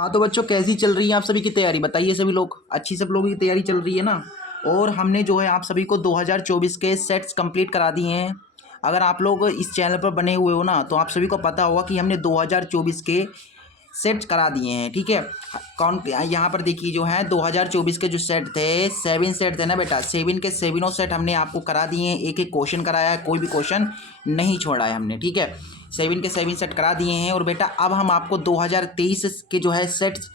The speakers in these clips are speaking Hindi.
हाँ तो बच्चों, कैसी चल रही है आप सभी की तैयारी? बताइए सभी लोग, अच्छी सब लोगों की तैयारी चल रही है ना? और हमने जो है आप सभी को 2024 के सेट्स कंप्लीट करा दिए हैं। अगर आप लोग इस चैनल पर बने हुए हो ना, तो आप सभी को पता होगा कि हमने 2024 के सेट्स करा दिए हैं। ठीक है, कौन यहाँ पर देखिए, जो है 2024 के जो सेट थे, 7 सेट थे ना बेटा, 7 के 7 सेट हमने आपको करा दिए हैं। एक एक क्वेश्चन कराया है, कोई भी क्वेश्चन नहीं छोड़ा है हमने। ठीक है, 7 के 7 सेट करा दिए हैं। और बेटा अब हम आपको 2023 के जो है सेट्स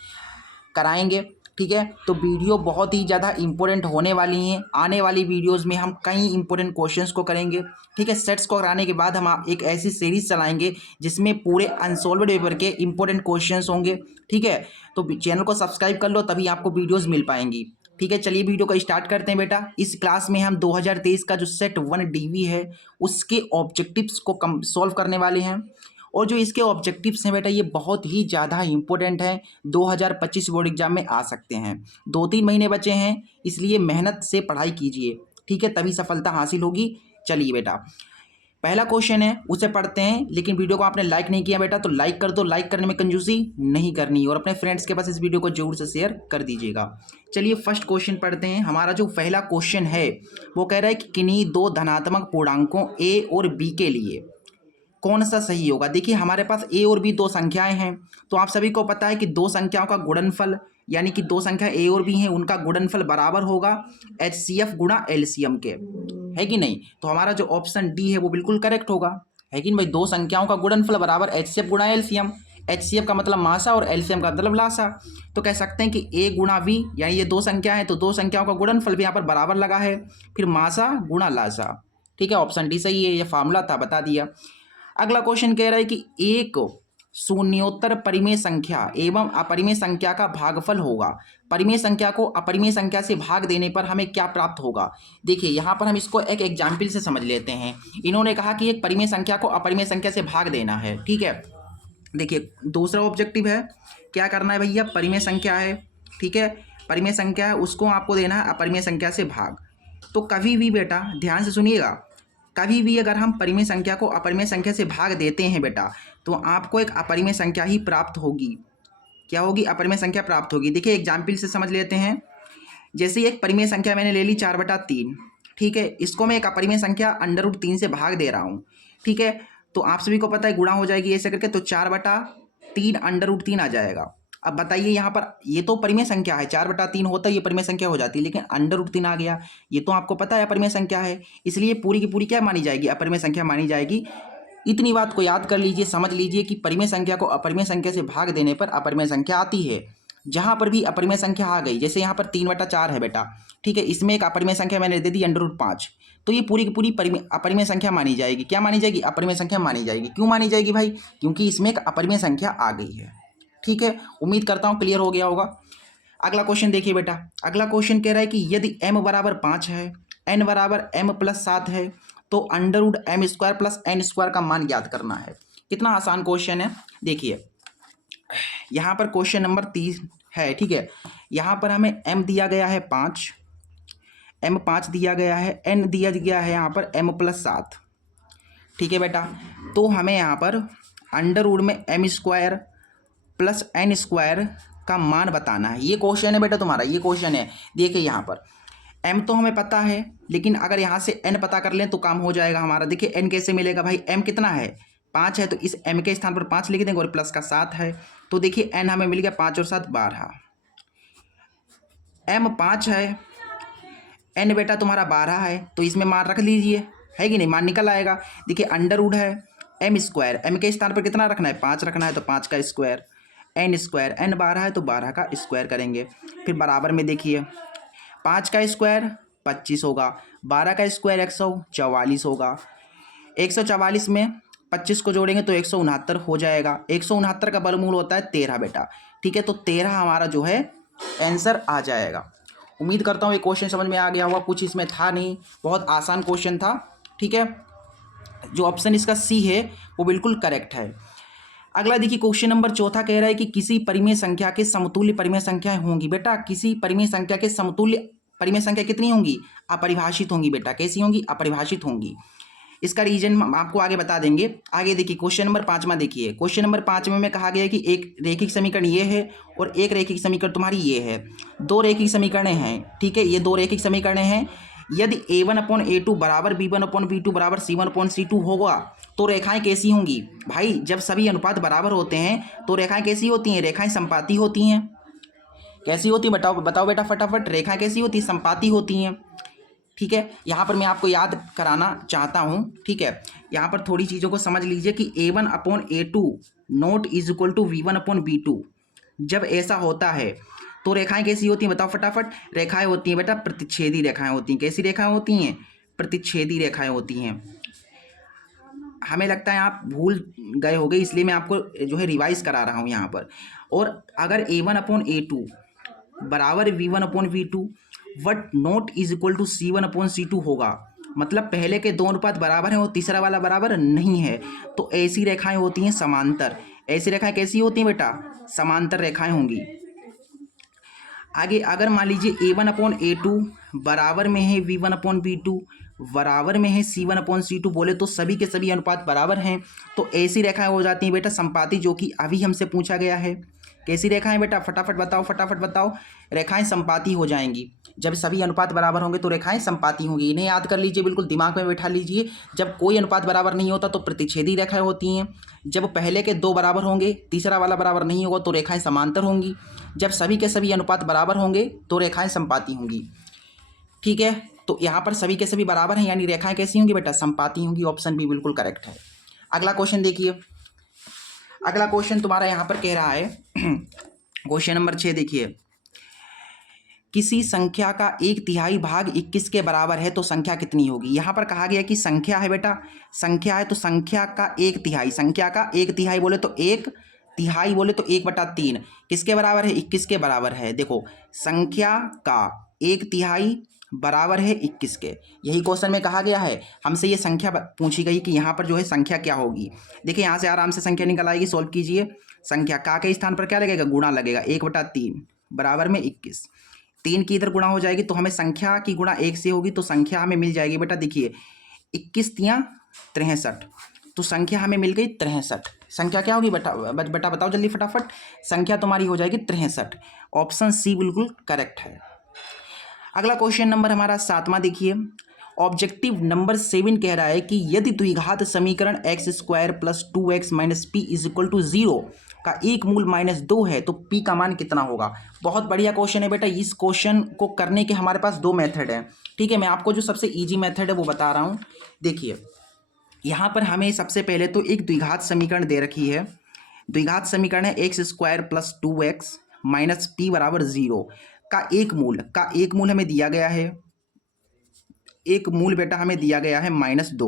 कराएंगे। ठीक है, तो वीडियो बहुत ही ज़्यादा इंपॉर्टेंट होने वाली हैं। आने वाली वीडियोस में हम कई इंपॉर्टेंट क्वेश्चंस को करेंगे। ठीक है, सेट्स को कराने के बाद हम एक ऐसी सीरीज चलाएंगे जिसमें पूरे अनसॉल्व्ड पेपर के इंपॉर्टेंट क्वेश्चंस होंगे। ठीक है, तो चैनल को सब्सक्राइब कर लो, तभी आपको वीडियोज़ मिल पाएंगी। ठीक है, चलिए वीडियो को स्टार्ट करते हैं बेटा। इस क्लास में हम 2023 का जो सेट 1 डीवी है उसके ऑब्जेक्टिव्स को कम सॉल्व करने वाले हैं। और जो इसके ऑब्जेक्टिव्स हैं बेटा, ये बहुत ही ज़्यादा इंपॉर्टेंट है, 2025 बोर्ड एग्जाम में आ सकते हैं। 2-3 महीने बचे हैं, इसलिए मेहनत से पढ़ाई कीजिए। ठीक है, तभी सफलता हासिल होगी। चलिए बेटा, पहला क्वेश्चन है, उसे पढ़ते हैं। लेकिन वीडियो को आपने लाइक नहीं किया बेटा, तो लाइक कर दो। लाइक करने में कंजूसी नहीं करनी, और अपने फ्रेंड्स के पास इस वीडियो को जरूर से शेयर कर दीजिएगा। चलिए फर्स्ट क्वेश्चन पढ़ते हैं। हमारा जो पहला क्वेश्चन है वो कह रहा है कि किन्हीं दो धनात्मक पूर्णांकों ए और बी के लिए कौन सा सही होगा। देखिए, हमारे पास ए और बी दो संख्याएं हैं, तो आप सभी को पता है कि दो संख्याओं का गुणनफल, यानी कि दो संख्या ए और बी हैं, उनका गुणनफल बराबर होगा एचसीएफ गुणा एलसीएम के, है कि नहीं? तो हमारा जो ऑप्शन डी है वो बिल्कुल करेक्ट होगा, है कि नहीं भाई? दो संख्याओं का गुणनफल बराबर एचसीएफ गुणा एलसीएम। एचसीएफ का मतलब मासा और एलसीएम का मतलब लासा। तो कह सकते हैं कि ए गुणा बी, यानी ये दो संख्या है, तो दो संख्याओं का गुणनफल भी यहाँ पर बराबर लगा है, फिर मासा गुणा लासा। ठीक है, ऑप्शन डी सही है, ये फार्मूला था, बता दिया। अगला क्वेश्चन कह रहा है कि एक शून्योत्तर परिमेय संख्या एवं अपरिमेय संख्या का भागफल होगा। परिमेय संख्या को अपरिमेय संख्या से भाग देने पर हमें क्या प्राप्त होगा। देखिए, यहाँ पर हम इसको एक एग्जाम्पल से समझ लेते हैं। इन्होंने कहा कि एक परिमेय संख्या को अपरिमेय संख्या से भाग देना है। ठीक है, देखिए दूसरा ऑब्जेक्टिव है, क्या करना है भैया? परिमेय संख्या है, ठीक है, परिमेय संख्या है, उसको आपको देना है अपरिमेय संख्या से भाग। तो कभी भी बेटा ध्यान से सुनिएगा, कभी भी अगर हम परिमेय संख्या को अपरिमेय संख्या से भाग देते हैं बेटा, तो आपको एक अपरिमेय संख्या ही प्राप्त होगी। क्या होगी? अपरिमेय संख्या प्राप्त होगी। देखिए एग्जाम्पल से समझ लेते हैं। जैसे एक परिमेय संख्या मैंने ले ली 4/3, ठीक है, इसको मैं एक अपरिमेय संख्या √3 से भाग दे रहा हूँ। ठीक है, तो आप सभी को पता है गुणा हो जाएगी ऐसे करके, तो 4/3 √3 आ जाएगा। अब बताइए, यहाँ पर ये तो परिमेय संख्या है, 4/3 होता है, ये परिमेय संख्या हो जाती है, लेकिन √3 आ गया, ये तो आपको पता है अपरिमेय संख्या है, इसलिए पूरी की पूरी क्या मानी जाएगी? अपरिमेय संख्या मानी जाएगी। इतनी बात को याद कर लीजिए, समझ लीजिए कि परिमेय संख्या को अपरिमेय संख्या से भाग देने पर अपरिमेय संख्या आती है। जहाँ पर भी अपरिमेय संख्या आ गई, जैसे यहाँ पर 3/4 है बेटा, ठीक है, इसमें एक अपरिमेय संख्या मैंने दे दी √5, तो ये पूरी की पूरी अपरिमेय संख्या मानी जाएगी। क्या मानी जाएगी? अपरिमेय संख्या मानी जाएगी। क्यों मानी जाएगी भाई? क्योंकि इसमें एक अपरिमेय संख्या आ गई है। ठीक है, उम्मीद करता हूँ क्लियर हो गया होगा। अगला क्वेश्चन देखिए बेटा, अगला क्वेश्चन कह रहा है कि यदि m बराबर 5 है, n बराबर m+7 है, तो √m² + n² का मान ज्ञात करना है। कितना आसान क्वेश्चन है। देखिए यहाँ पर क्वेश्चन नंबर 3 है। ठीक है, यहाँ पर हमें m दिया गया है 5, m5 दिया गया है, n दिया गया है यहाँ पर m+7। ठीक है बेटा, तो हमें यहाँ पर √m² + n² का मान बताना है। ये क्वेश्चन है बेटा तुम्हारा, ये क्वेश्चन है। देखिए यहाँ पर m तो हमें पता है, लेकिन अगर यहाँ से n पता कर लें तो काम हो जाएगा हमारा। देखिए n कैसे मिलेगा भाई? m कितना है? 5 है, तो इस m के स्थान पर 5 लिख देंगे, और प्लस का 7 है, तो देखिए n हमें मिल गया 5 और 7 12। m 5 है, n बेटा तुम्हारा 12 है, तो इसमें मान रख लीजिए, है कि नहीं? मान निकल आएगा। देखिए √ है m², m के स्थान पर कितना रखना है? 5 रखना है, तो 5 का स्क्वायर, n², n 12 है तो 12 का स्क्वायर करेंगे। फिर बराबर में देखिए 5 का स्क्वायर 25 होगा, 12 का स्क्वायर 144 होगा। 144 में 25 को जोड़ेंगे तो 169 हो जाएगा। 169 का वर्गमूल होता है 13 बेटा। ठीक है, तो 13 हमारा जो है आंसर आ जाएगा। उम्मीद करता हूँ ये क्वेश्चन समझ में आ गया होगा, कुछ इसमें था नहीं, बहुत आसान क्वेश्चन था। ठीक है, जो ऑप्शन इसका सी है वो बिल्कुल करेक्ट है। अगला देखिए, क्वेश्चन नंबर 4 कह रहा है कि किसी परिमेय संख्या के समतुल्य परिमेय संख्याएं होंगी। बेटा किसी परिमेय संख्या के समतुल्य परिमेय संख्या कितनी होंगी? अपरिभाषित होंगी बेटा। कैसी होंगी? अपरिभाषित होंगी। इसका रीजन हम आपको आगे बता देंगे। आगे देखिए क्वेश्चन नंबर 5वां देखिए। क्वेश्चन नंबर 5 में कहा गया है कि एक रैखिक समीकरण ये है और एक रैखिक समीकरण तुम्हारी ये है। दो रैखिक समीकरण हैं, ठीक है, ये दो रैखिक समीकरण हैं। यदि a1/a2 बराबर b1/b2 बराबर c1/c2 होगा तो रेखाएं कैसी होंगी? भाई जब सभी अनुपात बराबर होते हैं तो रेखाएं कैसी होती हैं? रेखाएं संपाती होती हैं। कैसी होती है बताओ बताओ बेटा फटाफट। रेखाएं कैसी होती हैं? संपाती होती हैं। ठीक है, यहाँ पर मैं आपको याद कराना चाहता हूँ, ठीक है, यहाँ पर थोड़ी चीज़ों को समझ लीजिए कि a1/a2 not is equal to v1/b2। जब ऐसा होता है तो रेखाएं कैसी होती हैं बताओ फटाफट। रेखाएं होती हैं बेटा प्रतिच्छेदी रेखाएं होती हैं। कैसी रेखाएं होती हैं? प्रतिच्छेदी रेखाएं होती हैं। हमें लगता है आप भूल गए होंगे, इसलिए मैं आपको जो है रिवाइज करा रहा हूँ यहाँ पर। और अगर a1/a2 बराबर v1/v2 what not is equal to c1/c2 होगा, मतलब पहले के दो अनुपात बराबर हैं और तीसरा वाला बराबर नहीं है, तो ऐसी रेखाएं होती हैं समांतर। ऐसी रेखाएं कैसी होती हैं बेटा? समांतर रेखाएं होंगी। आगे अगर मान लीजिए a1/a2 बराबर में है v1/v2 बराबर में है c1/c2 बोले तो सभी के सभी अनुपात बराबर हैं, तो ऐसी रेखाएं हो जाती हैं बेटा संपाती, जो कि अभी हमसे पूछा गया है। कैसी रेखाएं बेटा? फटाफट बताओ फटाफट बताओ। रेखाएं संपाती हो जाएंगी। जब सभी अनुपात बराबर होंगे तो रेखाएं संपाती होंगी। इन्हें याद कर लीजिए, बिल्कुल दिमाग में बैठा लीजिए। जब कोई अनुपात बराबर नहीं होता तो प्रतिच्छेदी रेखाएं होती हैं। जब पहले के दो बराबर होंगे तीसरा वाला बराबर नहीं होगा तो रेखाएं समांतर होंगी। जब सभी के सभी अनुपात बराबर होंगे तो रेखाएं संपाती होंगी। ठीक है, तो यहाँ पर सभी के सभी बराबर हैं यानी रेखाएं कैसी होंगी बेटा? संपाती होंगी। ऑप्शन बी बिल्कुल करेक्ट है। अगला क्वेश्चन देखिए। अगला क्वेश्चन तुम्हारा यहाँ पर कह रहा है क्वेश्चन नंबर 6 देखिए। किसी संख्या का 1/3 भाग 21 के बराबर है तो संख्या कितनी होगी? यहाँ पर कहा गया कि संख्या है बेटा, संख्या है तो संख्या का 1/3, संख्या का 1/3 बोले तो 1/3 बोले तो 1/3 किसके बराबर है? 21 के बराबर है। देखो संख्या का 1/3 बराबर है 21 के, यही क्वेश्चन में कहा गया है। हमसे ये संख्या पूछी गई कि यहाँ पर जो है संख्या क्या होगी। देखिए यहाँ से आराम से संख्या निकल आएगी, सॉल्व कीजिए। संख्या का के स्थान पर क्या लगेगा? गुणा लगेगा। 1/3 बराबर में 21, 3 की इधर गुणा हो जाएगी तो हमें संख्या की गुणा 1 से होगी तो संख्या हमें मिल जाएगी बेटा। देखिए 21 तियाँ 63, तो संख्या हमें मिल गई 63। संख्या क्या होगी बेटा? बेटा बताओ जल्दी फटाफट। संख्या तुम्हारी हो जाएगी 63। ऑप्शन सी बिल्कुल करेक्ट है। अगला क्वेश्चन नंबर हमारा 7वां देखिए। ऑब्जेक्टिव नंबर 7 कह रहा है कि यदि द्विघात समीकरण x² + 2x - p = 0 का एक मूल -2 है तो p का मान कितना होगा? बहुत बढ़िया क्वेश्चन है बेटा। इस क्वेश्चन को करने के हमारे पास दो मेथड हैं, ठीक है। मैं आपको जो सबसे ईजी मेथड है वो बता रहा हूँ। देखिए यहाँ पर हमें सबसे पहले तो एक द्विघात समीकरण दे रखी है। द्विघात समीकरण है x² + 2x - p = 0 का एक मूल हमें दिया गया है। एक मूल बेटा हमें दिया गया है -2,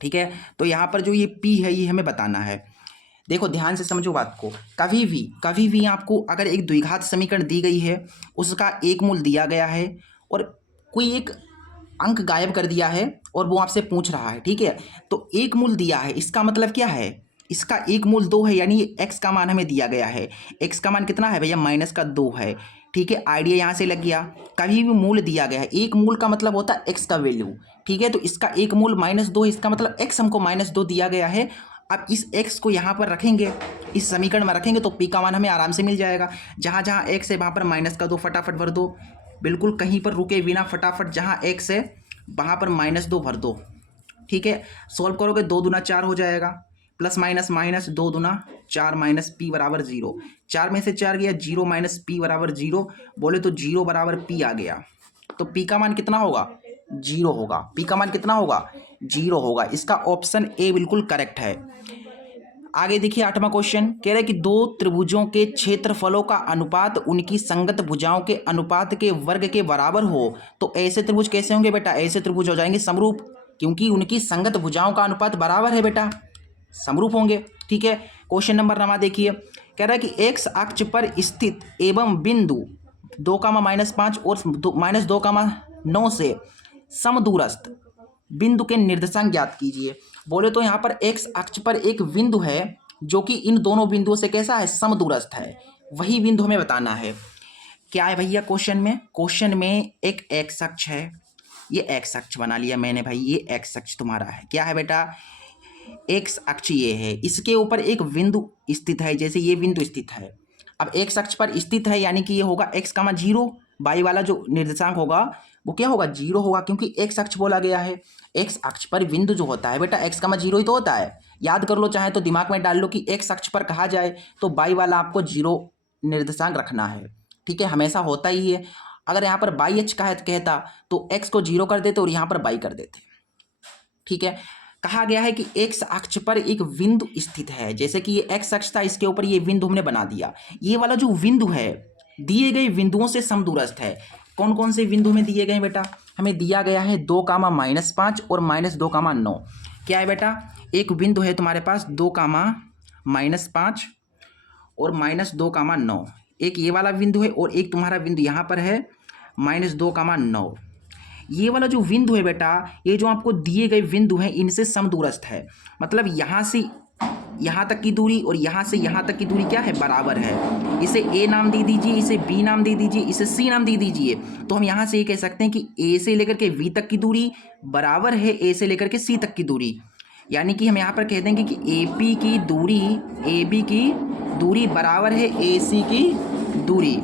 ठीक है। तो यहाँ पर जो ये p है ये हमें बताना है। देखो ध्यान से समझो बात को। कभी भी आपको अगर एक द्विघात समीकरण दी गई है, उसका एक मूल दिया गया है और कोई एक अंक गायब कर दिया है और वो आपसे पूछ रहा है, ठीक है, तो एक मूल दिया है, इसका मतलब क्या है? इसका एक मूल 2 है, यानी x का मान हमें दिया गया है। x का मान कितना है भैया? -2 है, ठीक है। आइडिया यहाँ से लग गया। कभी भी मूल दिया गया है, एक मूल का मतलब होता है x का वैल्यू, ठीक है। तो इसका एक मूल -2, इसका मतलब x हमको -2 दिया गया है। अब इस x को यहाँ पर रखेंगे, इस समीकरण में रखेंगे तो p का मान हमें आराम से मिल जाएगा। जहाँ जहाँ x है वहाँ पर -2 फटाफट भर दो, बिल्कुल कहीं पर रुके बिना फटाफट जहाँ x है वहाँ पर -2 भर दो, ठीक है। सॉल्व करोगे 2 दूना 4 हो जाएगा, प्लस माइनस माइनस 2 दूना 4 - p = 0। 4 में से 4 गया 0 - p = 0, बोले तो 0 = p आ गया। तो p का मान कितना होगा? 0 होगा। p का मान कितना होगा? 0 होगा। इसका ऑप्शन ए बिल्कुल करेक्ट है। आगे देखिए 8वां क्वेश्चन कह रहा है कि दो त्रिभुजों के क्षेत्रफलों का अनुपात उनकी संगत भुजाओं के अनुपात के वर्ग के बराबर हो तो ऐसे त्रिभुज कैसे होंगे बेटा? ऐसे त्रिभुज हो जाएंगे समरूप, क्योंकि उनकी संगत भुजाओं का अनुपात बराबर है बेटा, समरूप होंगे, ठीक है। क्वेश्चन नंबर 9 देखिए। कह रहा है कि एक्स अक्ष पर स्थित एवं बिंदु 2, -5 और -2, 9 से समदूरस्थ बिंदु के निर्देशांक ज्ञात कीजिए। बोले तो यहाँ पर एक्स अक्ष पर एक बिंदु है जो कि इन दोनों बिंदुओं से कैसा है? समदूरस्थ है। वही बिंदु हमें बताना है। क्या है भैया क्वेश्चन में? क्वेश्चन में एक एक्स अक्ष है ये एक्स अक्ष बना लिया मैंने भाई, ये एक्स अक्ष तुम्हारा है। क्या है बेटा? एक्स अक्ष ये है, इसके ऊपर एक बिंदु स्थित है, जैसे ये बिंदु स्थित है। अब एक्स अक्ष पर स्थित है यानी कि ये होगा एक्स कामा जीरो, बाई वाला जो निर्देशांक होगा वो क्या होगा? जीरो होगा, क्योंकि एक्स अक्ष बोला गया है। एक्स अक्ष पर बिंदु जो होता है बेटा एक्स कामा जीरो ही तो होता है। याद कर लो, चाहे तो दिमाग में डाल लो कि एक्स अक्ष पर कहा जाए तो बाई वाला आपको जीरो निर्देशांक रखना है, ठीक है, हमेशा होता ही है। अगर यहाँ पर बाई एच कहता तो एक्स को जीरो कर देते और यहाँ पर बाई कर देते, ठीक है। कहा गया है कि एक्स अक्ष पर एक बिंदु स्थित है, जैसे कि ये एक्स अक्ष था, इसके ऊपर ये बिंदु हमने बना दिया। ये वाला जो बिंदु है दिए गए बिंदुओं से समदूरस्थ है। कौन कौन से बिंदु में दिए गए हैं बेटा? हमें दिया गया है 2, -5 और -2, 9। क्या है बेटा? एक बिंदु है तुम्हारे पास 2, -5 और -2, 9। एक ये वाला बिंदु है और एक तुम्हारा बिंदु यहाँ पर है -2, 9। ये वाला जो बिंदु है बेटा, ये जो आपको दिए गए बिंदु हैं इनसे समदूरस्थ है। मतलब यहाँ से यहाँ तक की दूरी और यहाँ से यहाँ तक की दूरी क्या है? बराबर है। इसे ए नाम दे दीजिए, इसे बी नाम दे दीजिए, इसे सी नाम दे दीजिए। तो हम यहाँ से ये कह सकते हैं कि ए से लेकर के बी तक की दूरी बराबर है ए से लेकर के सी तक की दूरी। यानी कि हम यहाँ पर कह देंगे कि ए पी की दूरी ए बी की दूरी बराबर है ए सी की दूरी।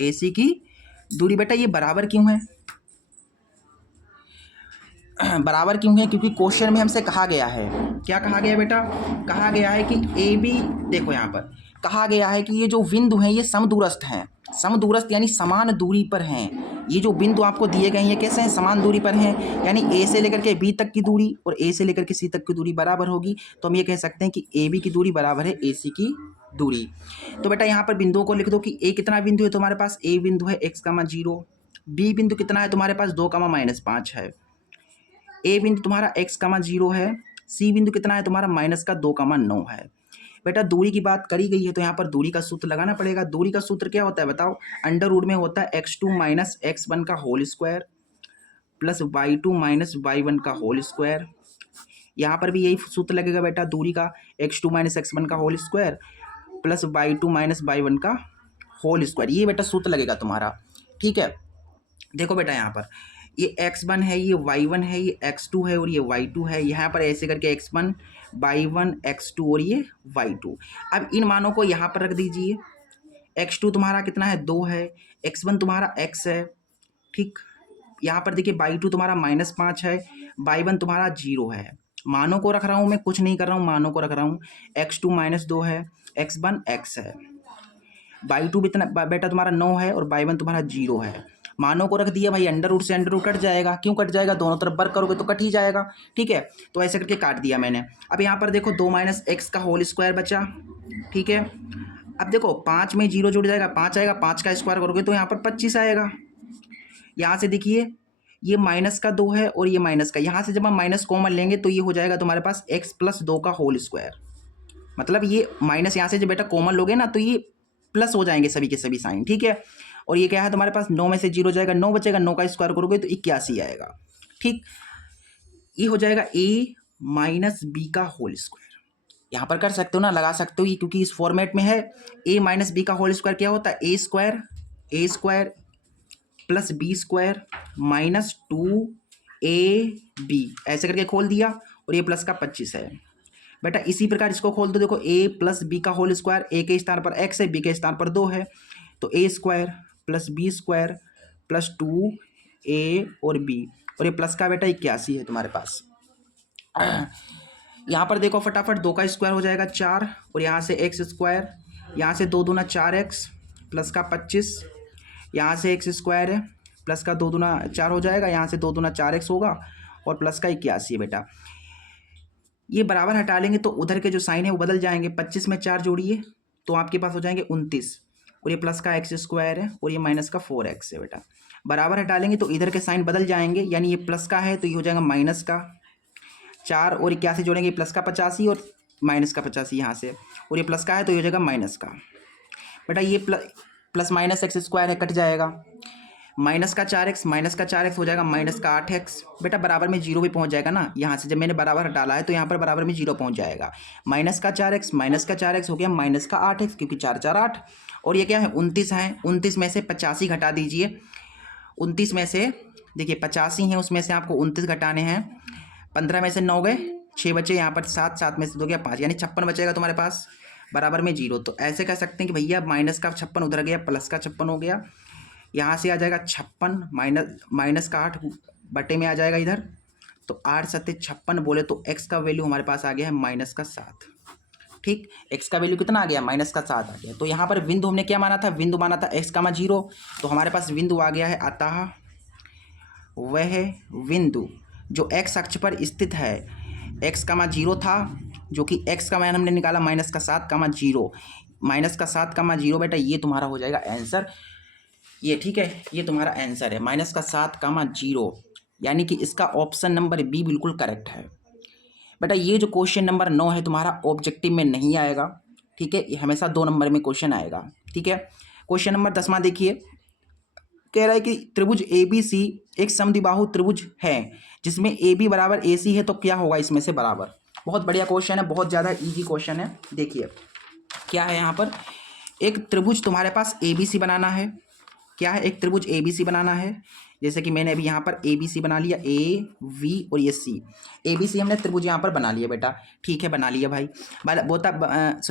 ए सी की दूरी बेटा ये बराबर क्यों है? बराबर क्यों है? क्योंकि क्वेश्चन में हमसे कहा गया है, क्या कहा गया बेटा? कहा गया है कि ए बी, देखो यहाँ पर कहा गया है कि ये जो बिंदु हैं ये समदूरस्थ हैं। समदूरस्थ यानी समान दूरी पर हैं। ये जो बिंदु आपको दिए गए हैं ये कैसे हैं? समान दूरी पर हैं। यानी ए से लेकर के बी तक की दूरी और ए से लेकर के सी तक की दूरी बराबर होगी। तो हम ये कह सकते हैं कि ए बी की दूरी बराबर है ए सी की दूरी। तो बेटा यहाँ पर बिंदुओं को लिख दो कि ए कितना बिंदु है तुम्हारे पास? ए बिंदु है x, 0। बी बिंदु कितना है तुम्हारे पास? 2, -5 है। ए बिंदु तुम्हारा x, 0 है। सी बिंदु कितना है तुम्हारा? -2, 9 है। बेटा दूरी की बात करी गई है तो यहाँ पर दूरी का सूत्र लगाना पड़ेगा। दूरी का सूत्र क्या होता है बताओ? अंडर रूट में होता है x2 - x1 का whole square plus y2 - y1 का होल स्क्वायर। यहाँ पर भी यही सूत्र लगेगा बेटा दूरी का, x2 - x1 का whole square plus y2 - y1 का होल स्क्वायर। ये बेटा सूत्र लगेगा तुम्हारा, ठीक है। देखो बेटा यहाँ पर ये x1 है, ये y1 है, ये x2 है और ये y2 है। यहाँ पर ऐसे करके x1 y1 x2 और ये y2। अब इन मानों को यहाँ पर रख दीजिए। x2 तुम्हारा कितना है? 2 है। x1 तुम्हारा x है, ठीक। यहाँ पर देखिए y2 तुम्हारा -5 है, y1 तुम्हारा 0 है। मानों को रख रहा हूँ मैं, कुछ नहीं कर रहा हूँ, मानों को रख रहा हूँ। x2 -2 है, x1 x है, y2 बेटा तुम्हारा 9 है और y1 तुम्हारा 0 है। मानों को रख दिया भाई, अंडर रूट से अंडर रूट कट जाएगा। क्यों कट जाएगा? दोनों तरफ वर्क करोगे तो कट ही जाएगा, ठीक है। तो ऐसे करके काट दिया मैंने। अब यहाँ पर देखो 2 - x का होल स्क्वायर बचा, ठीक है। अब देखो 5 में 0 जुड़ जाएगा, 5 आएगा, 5 का स्क्वायर करोगे तो यहाँ पर 25 आएगा। यहाँ से देखिए ये -2 है और ये माइनस का, यहाँ से जब हम माइनस कॉमन लेंगे तो ये हो जाएगा तुम्हारे पास x + 2 का होल स्क्वायर। मतलब ये माइनस यहाँ से जब बेटा कॉमन लोगे ना तो ये प्लस हो जाएंगे सभी के सभी साइन, ठीक है। और ये क्या है तुम्हारे पास? 9 में से 0 जाएगा, 9 बचेगा, 9 का स्क्वायर करोगे तो 81 आएगा, ठीक। ये हो जाएगा a - b का होल स्क्वायर। यहाँ पर कर सकते हो ना, लगा सकते हो, ये क्योंकि इस फॉर्मेट में है। a - b का होल स्क्वायर क्या होता है? a square plus b square -2ab, ऐसे करके खोल दिया और ये प्लस का 25 है। बेटा इसी प्रकार इसको खोल दो, देखो a + b का होल स्क्वायर, a के स्थान पर x है, b के स्थान पर 2 है, तो a square plus b square plus 2a और b, और ये प्लस का बेटा 81 है तुम्हारे पास। यहाँ पर देखो फटाफट 2 का स्क्वायर हो जाएगा 4 और यहाँ से x स्क्वायर, यहाँ से 2 दूना 4x प्लस का 25, यहाँ से x स्क्वायर है प्लस का 2 दूना 4 हो जाएगा, यहाँ से 2 दूना 4x होगा और प्लस का 81 है बेटा। ये बराबर हटा लेंगे तो उधर के जो साइन है वो बदल जाएंगे। 25 में 4 जोड़िए तो आपके पास हो जाएंगे 29 और ये प्लस का x स्क्वायर है और ये माइनस का 4x है बेटा। बराबर हटा लेंगे तो इधर के साइन बदल जाएंगे, यानी ये प्लस का है तो ये हो जाएगा माइनस का 4 और क्या से जोड़ेंगे? प्लस का 85 और माइनस का 85 यहाँ से, और ये प्लस का है तो ये हो जाएगा माइनस का। बेटा ये प्लस माइनस x स्क्वायर है, कट जाएगा। माइनस का 4x हो जाएगा माइनस का 8x। बेटा बराबर में 0 भी पहुंच जाएगा ना, यहाँ से जब मैंने बराबर डाला है तो यहाँ पर बराबर में 0 पहुंच जाएगा। माइनस का 4x हो गया माइनस का 8x, क्योंकि 4 4 8, और ये क्या है 29 है। 29 में से 85 घटा दीजिए, 29 में से देखिए 85 है, उसमें से आपको 29 घटाने हैं। 15 में से 9 गए, 6 बचे, यहाँ पर 7, 7 में से 2 गया 5, यानी 56 बचेगा तुम्हारे पास, बराबर में 0। तो ऐसे कह सकते हैं कि भैया माइनस का 56 उधर गया, प्लस का 56 हो गया, यहाँ से आ जाएगा 56 माइनस का 8 बटे में आ जाएगा इधर, तो 8 सत्ते 56 बोले तो एक्स का वैल्यू हमारे पास आ गया है -7। ठीक, एक्स का वैल्यू कितना आ गया, -7 आ गया। तो यहाँ पर बिंदु हमने क्या माना था, बिंदु माना था x, 0, तो हमारे पास बिंदु आ गया है, अतः वह बिंदु जो x अक्ष पर स्थित है, x, 0 था, जो कि x का मान हमने निकाला -7, 0, -7, 0 बेटा, ये तुम्हारा हो जाएगा आंसर ये। ठीक है, ये तुम्हारा आंसर है -7, 0, यानी कि इसका ऑप्शन नंबर बी बिल्कुल करेक्ट है बेटा। ये जो क्वेश्चन नंबर 9 है तुम्हारा ऑब्जेक्टिव में नहीं आएगा, ठीक है, ये हमेशा 2 नंबर में क्वेश्चन आएगा। ठीक है, क्वेश्चन नंबर 10वां देखिए, कह रहा है कि त्रिभुज ए बी सी एक समद्विबाहु त्रिभुज है जिसमें ए बी बराबर ए सी है, तो क्या होगा इसमें से बराबर। बहुत बढ़िया क्वेश्चन है, बहुत ज़्यादा इजी क्वेश्चन है। देखिए क्या है यहाँ पर, एक त्रिभुज तुम्हारे पास ए बी सी बनाना है। क्या है, एक त्रिभुज ए बी सी बनाना है, जैसे कि मैंने अभी यहाँ पर ए बी सी बना लिया, ए वी और ये सी, ए बी सी हमने त्रिभुज यहाँ पर बना लिया बेटा। ठीक है, बना लिया भाई।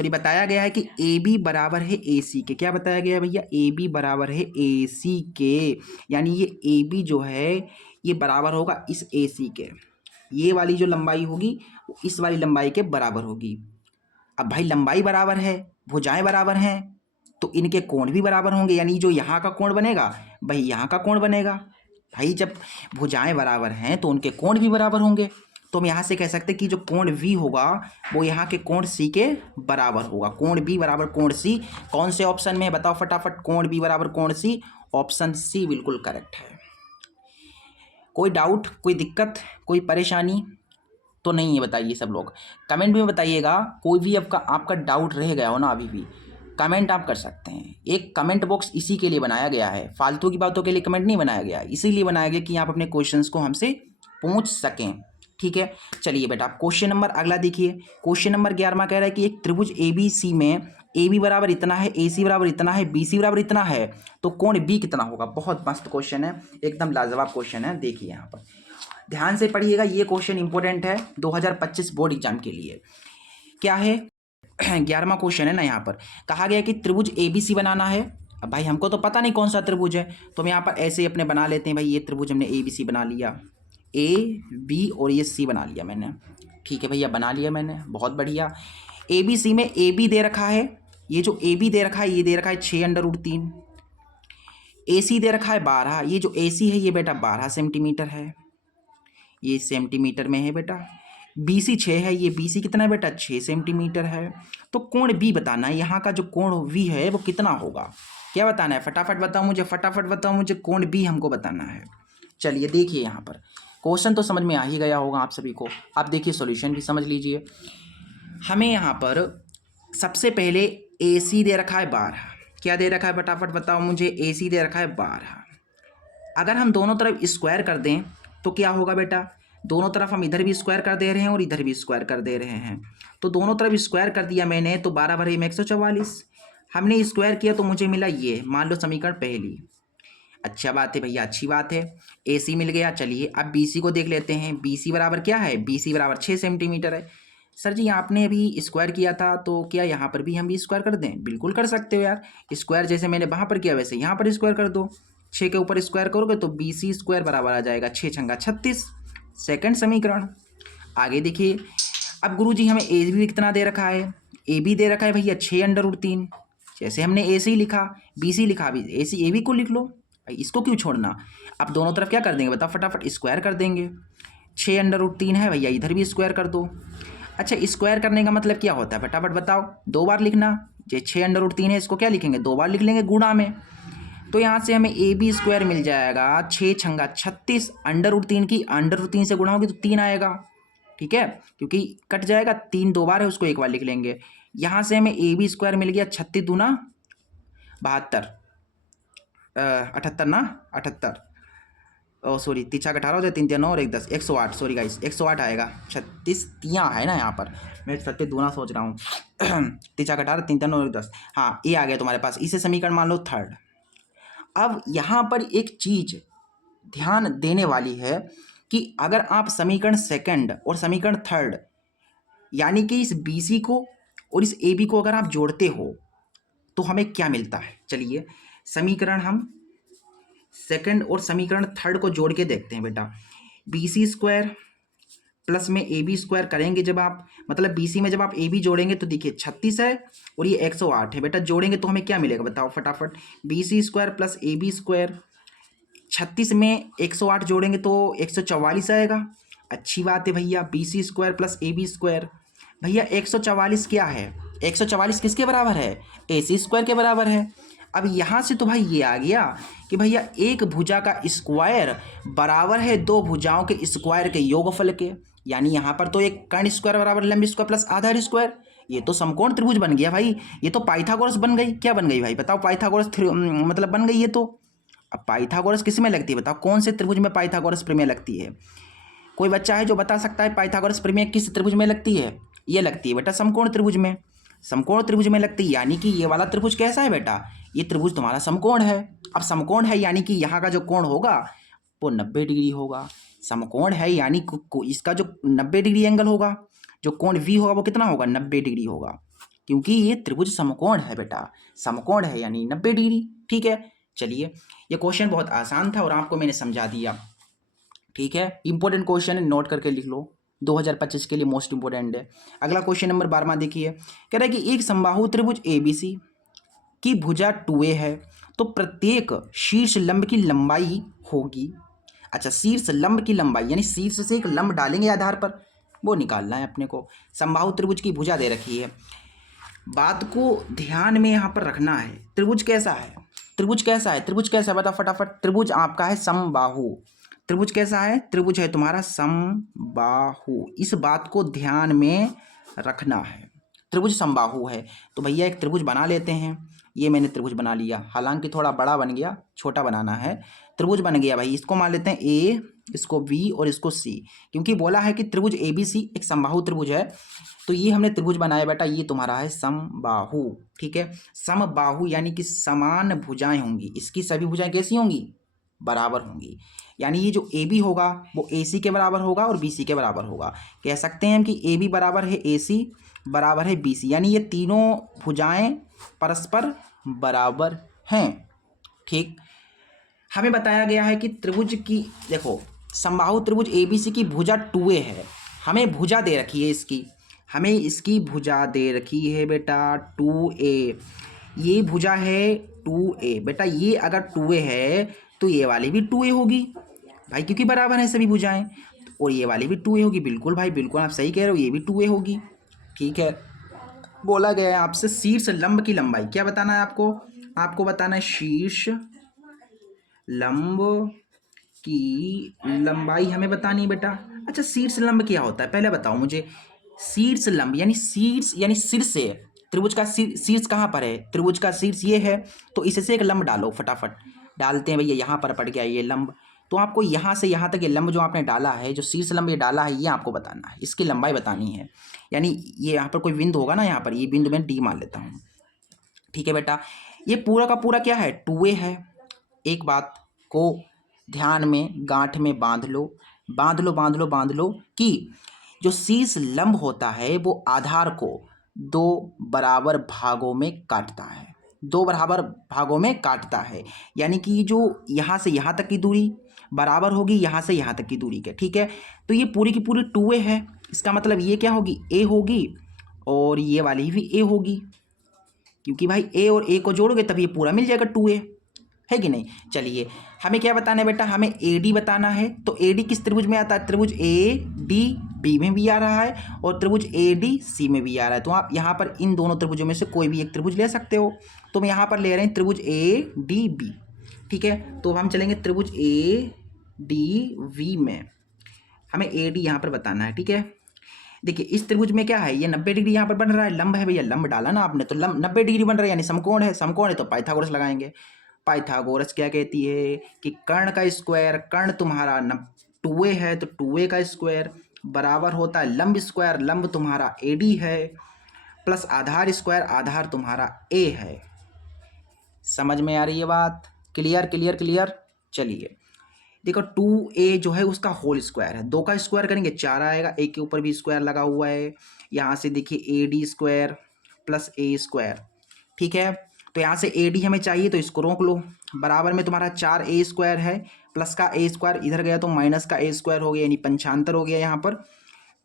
बताया गया है कि ए बी बराबर है ए सी के। क्या बताया गया है भैया, ए बी बराबर है ए सी के, यानी ये ए बी जो है ये बराबर होगा इस ए सी के। ये वाली जो लंबाई होगी वो इस वाली लंबाई के बराबर होगी। अब भाई लंबाई बराबर है, भुजाएं बराबर हैं, तो इनके कोण भी बराबर होंगे, यानी जो यहाँ का कोण बनेगा भाई यहाँ का कोण बनेगा। भाई जब भुजाएं बराबर हैं तो उनके कोण भी बराबर होंगे, तो हम यहाँ से कह सकते हैं कि जो कोण V होगा वो यहाँ के कोण C के बराबर होगा। कोण B बराबर कोण C, कौन से ऑप्शन में बताओ फटाफट, कोण B बराबर कोण C, ऑप्शन C बिल्कुल करेक्ट है। कोई डाउट, कोई दिक्कत, कोई परेशानी तो नहीं है, बताइए सब लोग कमेंट में बताइएगा। कोई भी आपका डाउट रह गया हो ना, अभी भी कमेंट आप कर सकते हैं। एक कमेंट बॉक्स इसी के लिए बनाया गया है, फालतू की बातों के लिए कमेंट नहीं बनाया गया, इसीलिए बनाया गया कि आप अपने क्वेश्चंस को हमसे पूछ सकें। ठीक है, चलिए बेटा क्वेश्चन नंबर अगला देखिए। क्वेश्चन नंबर 11वां कह रहा है कि एक त्रिभुज ए बी सी में ए बी बराबर इतना है, ए सी बराबर इतना है, बी सी बराबर इतना है, तो कोण बी कितना होगा। बहुत मस्त क्वेश्चन है, एकदम लाजवाब क्वेश्चन है। देखिए यहाँ पर ध्यान से पढ़िएगा, ये क्वेश्चन इंपॉर्टेंट है 2025 बोर्ड एग्जाम के लिए। क्या है, 11वां क्वेश्चन है ना, यहाँ पर कहा गया कि त्रिभुज ए बी सी बनाना है। अब भाई हमको तो पता नहीं कौन सा त्रिभुज है, तो हम यहाँ पर ऐसे ही अपने बना लेते हैं। भाई ये त्रिभुज हमने ए बी सी बना लिया, ए बी और ये सी बना लिया मैंने। ठीक है भैया, बना लिया मैंने, बहुत बढ़िया। ए बी सी में ए बी दे रखा है, ये जो ए बी दे रखा है ये दे रखा है 6√3, ए सी दे रखा है 12, ये जो ए सी है ये बेटा 12 सेंटीमीटर है, ये सेंटीमीटर में है बेटा। बी सी 6 है, ये बी सी कितना है बेटा 6 सेंटीमीटर है। तो कोण बी बताना है, यहाँ का जो कोण वी है वो कितना होगा, क्या बताना है, फटाफट बताओ मुझे, फटाफट बताओ मुझे, कोण बी हमको बताना है। चलिए देखिए यहाँ पर क्वेश्चन तो समझ में आ ही गया होगा आप सभी को, आप देखिए सॉल्यूशन भी समझ लीजिए। हमें यहाँ पर सबसे पहले ए सी दे रखा है 12, क्या दे रखा है फटाफट बताओ मुझे, ए सी दे रखा है 12। अगर हम दोनों तरफ स्क्वायर कर दें तो क्या होगा बेटा, दोनों तरफ हम इधर भी स्क्वायर कर दे रहे हैं और इधर भी स्क्वायर कर दे रहे हैं, तो दोनों तरफ स्क्वायर कर दिया मैंने, तो 12 भरे में 144, हमने स्क्वायर किया तो मुझे मिला ये, मान लो समीकरण पहली। अच्छा बात है भैया, अच्छी बात है, ए सी मिल गया। चलिए अब बी सी को देख लेते हैं, बी सी बराबर क्या है, बी सी बराबर 6 सेंटीमीटर है। सर जी आपने अभी स्क्वायर किया था, तो क्या यहाँ पर भी हम भी स्क्वायर कर दें, बिल्कुल कर सकते हो यार, स्क्वायर जैसे मैंने वहाँ पर किया वैसे यहाँ पर स्क्वायर कर दो, 6 के ऊपर स्क्वायर करोगे तो बी सी स्क्वायर बराबर आ जाएगा 6 छंगा 36, सेकंड समीकरण। आगे देखिए, अब गुरुजी हमें ए बी कितना दे रखा है, ए बी दे रखा है भैया 6√3, जैसे हमने ए सी लिखा बी सी लिखा, अभी ए सी ए बी को लिख लो, इसको क्यों छोड़ना। अब दोनों तरफ क्या कर देंगे बताओ फटाफट, स्क्वायर कर देंगे, 6√3 है भैया, इधर भी स्क्वायर कर दो। अच्छा स्क्वायर करने का मतलब क्या होता है फटाफट बताओ, 2 बार लिखना, जो 6√3 है इसको क्या लिखेंगे 2 बार लिख लेंगे गुणा में, तो यहाँ से हमें ए बी स्क्वायर मिल जाएगा 6 छंगा 36, √3 की √3 से गुणा होगी तो 3 आएगा। ठीक है, क्योंकि कट जाएगा, 3 2 बार है उसको 1 बार लिख लेंगे। यहाँ से हमें ए बी स्क्वायर मिल गया 36 दूना 72, 78 ना 78, ओ सॉरी 3 6 18 हो जाए, 3 3 9 और 1 10, 108, सॉरी गाइस 108 आएगा, 36 तियाँ है ना यहाँ पर, मैं 36 दूना सोच रहा हूँ 3 6 18 3 3 9 और 1 10, हाँ ये आ गया तुम्हारे पास, इसे समीकरण मान लो थर्ड। अब यहाँ पर एक चीज़ ध्यान देने वाली है कि अगर आप समीकरण सेकंड और समीकरण थर्ड यानी कि इस BC को और इस AB को अगर आप जोड़ते हो तो हमें क्या मिलता है। चलिए समीकरण हम सेकंड और समीकरण थर्ड को जोड़ के देखते हैं बेटा। BC स्क्वायर प्लस में AB स्क्वायर करेंगे जब आप, मतलब BC में जब आप AB जोड़ेंगे तो देखिए 36 है और ये 108 है बेटा, जोड़ेंगे तो हमें क्या मिलेगा बताओ फटाफट। BC square plus AB square, 36 में 108 जोड़ेंगे तो 144 आएगा। अच्छी बात है भैया। BC square plus AB square, भैया 144 क्या है, 144 किसके बराबर है, AC स्क्वायर के बराबर है। अब यहाँ से तो भाई ये आ गया कि भैया एक भुजा का स्क्वायर बराबर है दो भुजाओं के स्क्वायर के योगफल के, यानी यहाँ पर तो एक कर्ण स्क्वायर बराबर लंब स्क्वायर प्लस आधार स्क्वायर, ये तो समकोण त्रिभुज बन गया भाई। ये तो पाइथागोरस बन गई। क्या बन गई भाई बताओ, पाइथागोरस मतलब बन गई ये तो। अब पाइथागोरस किस में लगती है बताओ, कौन से त्रिभुज में पाइथागोरस प्रमेय लगती है। कोई बच्चा है जो बता सकता है पाइथागोरस प्रमेय किस त्रिभुज में लगती है। ये लगती है बेटा समकोण त्रिभुज में, समकोण त्रिभुज में लगती है। यानी कि ये वाला त्रिभुज कैसा है बेटा, ये त्रिभुज तुम्हारा समकोण है। अब समकोण है यानी कि यहाँ का जो कोण होगा वो 90 डिग्री होगा। समकोण है यानी इसका जो 90 डिग्री एंगल होगा, जो कोण V होगा वो कितना होगा, 90 डिग्री होगा, क्योंकि ये त्रिभुज समकोण है बेटा। समकोण है यानी 90 डिग्री। ठीक है, चलिए ये क्वेश्चन बहुत आसान था और आपको मैंने समझा दिया। ठीक है, इंपॉर्टेंट क्वेश्चन है, नोट करके लिख लो, 2025 के लिए मोस्ट इंपॉर्टेंट है। अगला क्वेश्चन नंबर 12वां देखिए, कह रहा है कि एक समबाहु त्रिभुज ABC की भुजा 2a है तो प्रत्येक शीर्ष लंब की लंबाई होगी। अच्छा, शीर्ष लंब की लंबाई यानी शीर्ष से एक लंब डालेंगे आधार पर, वो निकालना है अपने को। समबाहु त्रिभुज की भुजा दे रखी है, बात को ध्यान में यहाँ पर रखना है। त्रिभुज कैसा है, त्रिभुज कैसा है, त्रिभुज कैसा है बता फटाफट। त्रिभुज आपका है समबाहु। त्रिभुज कैसा है, त्रिभुज है तुम्हारा समबाहु। इस बात को ध्यान में रखना है, त्रिभुज समबाहु है। तो भैया एक त्रिभुज बना लेते हैं। ये मैंने त्रिभुज बना लिया, हालांकि थोड़ा बड़ा बन गया, छोटा बनाना है। त्रिभुज बन गया भाई, इसको मान लेते हैं A, इसको B और इसको C, क्योंकि बोला है कि त्रिभुज ABC एक समबाहु त्रिभुज है। तो ये हमने त्रिभुज बनाया बेटा, ये तुम्हारा है समबाहु। ठीक है, समबाहु यानी कि समान भुजाएं होंगी, इसकी सभी भुजाएं कैसी होंगी, बराबर होंगी। यानी ये जो AB होगा वो AC के बराबर होगा और BC के बराबर होगा। कह सकते हैं हम कि AB बराबर है AC बराबर है BC, यानी ये तीनों भुजाएं परस्पर बराबर हैं। ठीक, हमें बताया गया है कि त्रिभुज की, देखो समबाहु त्रिभुज ABC की भुजा 2a है, हमें भुजा दे रखी है इसकी, हमें इसकी भुजा दे रखी है बेटा 2a। ये भुजा है 2a बेटा, ये अगर 2a है तो ये वाली भी 2a होगी भाई, क्योंकि बराबर है सभी भुजाएं। और ये वाली भी 2a होगी, बिल्कुल भाई बिल्कुल आप सही कह रहे हो, ये भी 2a होगी। ठीक है, बोला गया है आपसे शीर्ष लंब की लंबाई, क्या बताना है आपको, आपको बताना है शीर्ष लंब की लंबाई हमें बतानी है बेटा। अच्छा, शीर्ष लंब क्या होता है पहले बताओ मुझे। शीर्ष लंब यानी शीर्ष यानी शीर्ष से, त्रिभुज का शीर्ष कहाँ पर है, त्रिभुज का शीर्ष ये है, तो इससे एक लंब डालो फटाफट। डालते हैं भैया, यहाँ पर पड़ गया ये लंब, तो आपको यहाँ से यहाँ तक ये लंब जो आपने डाला है, जो शीर्ष लंब ये डाला है, ये आपको बताना है, इसकी लंबाई बतानी है। यानी ये यहाँ पर कोई बिंदु होगा ना, यहाँ पर ये बिंदु मैं D मान लेता हूँ। ठीक है बेटा, ये पूरा का पूरा क्या है, 2a है। एक बात को ध्यान में गांठ में बांध लो, बांध लो बांध लो बांध लो कि जो शीर्ष लंब होता है वो आधार को 2 बराबर भागों में काटता है, 2 बराबर भागों में काटता है। यानी कि जो यहाँ से यहाँ तक की दूरी बराबर होगी यहाँ से यहाँ तक की दूरी के। ठीक है, तो ये पूरी की पूरी 2a है, इसका मतलब ये क्या होगी, a होगी, और ये वाली भी a होगी, क्योंकि भाई a और a को जोड़ोगे तब ये पूरा मिल जाएगा 2a, है कि नहीं। चलिए हमें क्या बताना है बेटा, हमें AD बताना है। तो AD किस त्रिभुज में आता है, त्रिभुज ADB में भी आ रहा है और त्रिभुज ADC में भी आ रहा है। तो आप यहाँ पर इन दोनों त्रिभुजों में से कोई भी एक त्रिभुज ले सकते हो, तो हम यहाँ पर ले रहे हैं त्रिभुज ADB। ठीक है, तो हम चलेंगे त्रिभुज ADV में, हमें AD यहाँ पर बताना है। ठीक है, देखिए इस त्रिभुज में क्या है, ये 90 डिग्री यहाँ पर बन रहा है, लंब है भैया, लंब डाला ना आपने, तो लंब 90 डिग्री बन रहा है, यानी समकोण है, समकोण है तो पाइथागोरस लगाएंगे। पाइथागोरस क्या कहती है कि कर्ण का स्क्वायर, कर्ण तुम्हारा 2a है तो 2a का स्क्वायर बराबर होता है लंब स्क्वायर, लंब तुम्हारा AD है, प्लस आधार स्क्वायर, आधार तुम्हारा A है। समझ में आ रही है बात, क्लियर क्लियर क्लियर। चलिए देखो 2a जो है उसका होल स्क्वायर है, 2 का स्क्वायर करेंगे 4 आएगा, a के ऊपर भी स्क्वायर लगा हुआ है, यहाँ से देखिए AD square plus A square, ठीक है। तो यहाँ से AD हमें चाहिए तो इसको रोक लो, बराबर में तुम्हारा 4A स्क्वायर है, प्लस का A स्क्वायर इधर गया तो माइनस का A स्क्वायर हो गया, यानी 95 हो गया। यहाँ पर